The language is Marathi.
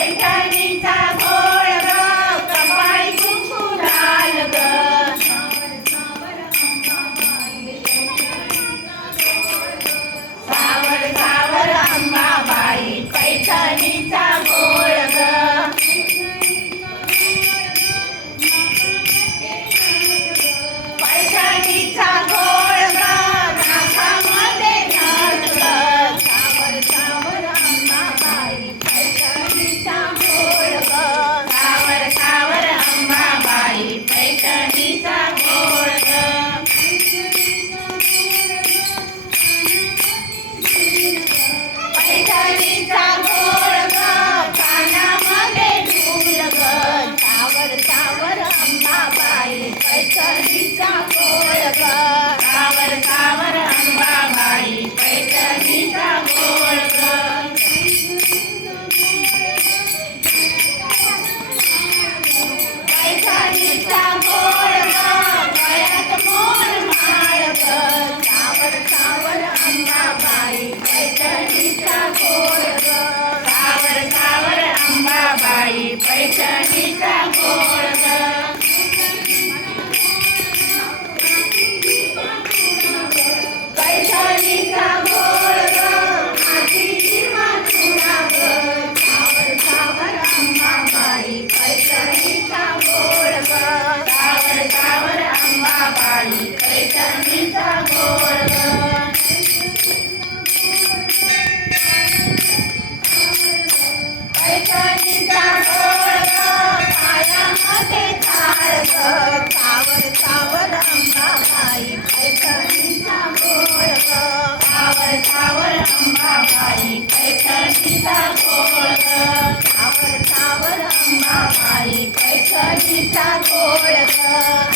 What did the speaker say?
पैठणीचा घोळ ग कपाळी कुंकू लाल ग सावर सावर अंबाबाई पैठणीचा घोळ ग पैठणीचा घोळ ग नाकामध्ये नथ ग सावर सावर अंबाबाई पैठणीचा घोळ ग सावर सावर अंबाबाई पैठणीचा घोळ ग पैठणीचा घोळ ग कानामध्ये ढोल ग सावर सावर अंबाबाई पैठणीचा घोळ ग सावर सावर अंबाबाई पैठणीचा घोळ ग पैठणीचा घोळ ग गळ्यात मोर माळ ग सावर सावर अंबाबाई पैठणीचा घोळ ग सावर सावर अंबाबाई पैठणीचा घोळ ग पैठणीचा घोळ ग हातीची माचुरा ग सावर सावर अंबाबाई पैठणीचा घोळ ग सावर सावर अंबाबाई पैठणीचा घोळ ग पैठणीचा घोळ ग पायामध्ये थाळ ग सावर सावर अंबाबाई पैठणीचा घोळ ग सावर सावर अंबाबाई पैठणीचा घोळ ग सावर सावर अंबाबाई पैठणीचा घोळ ग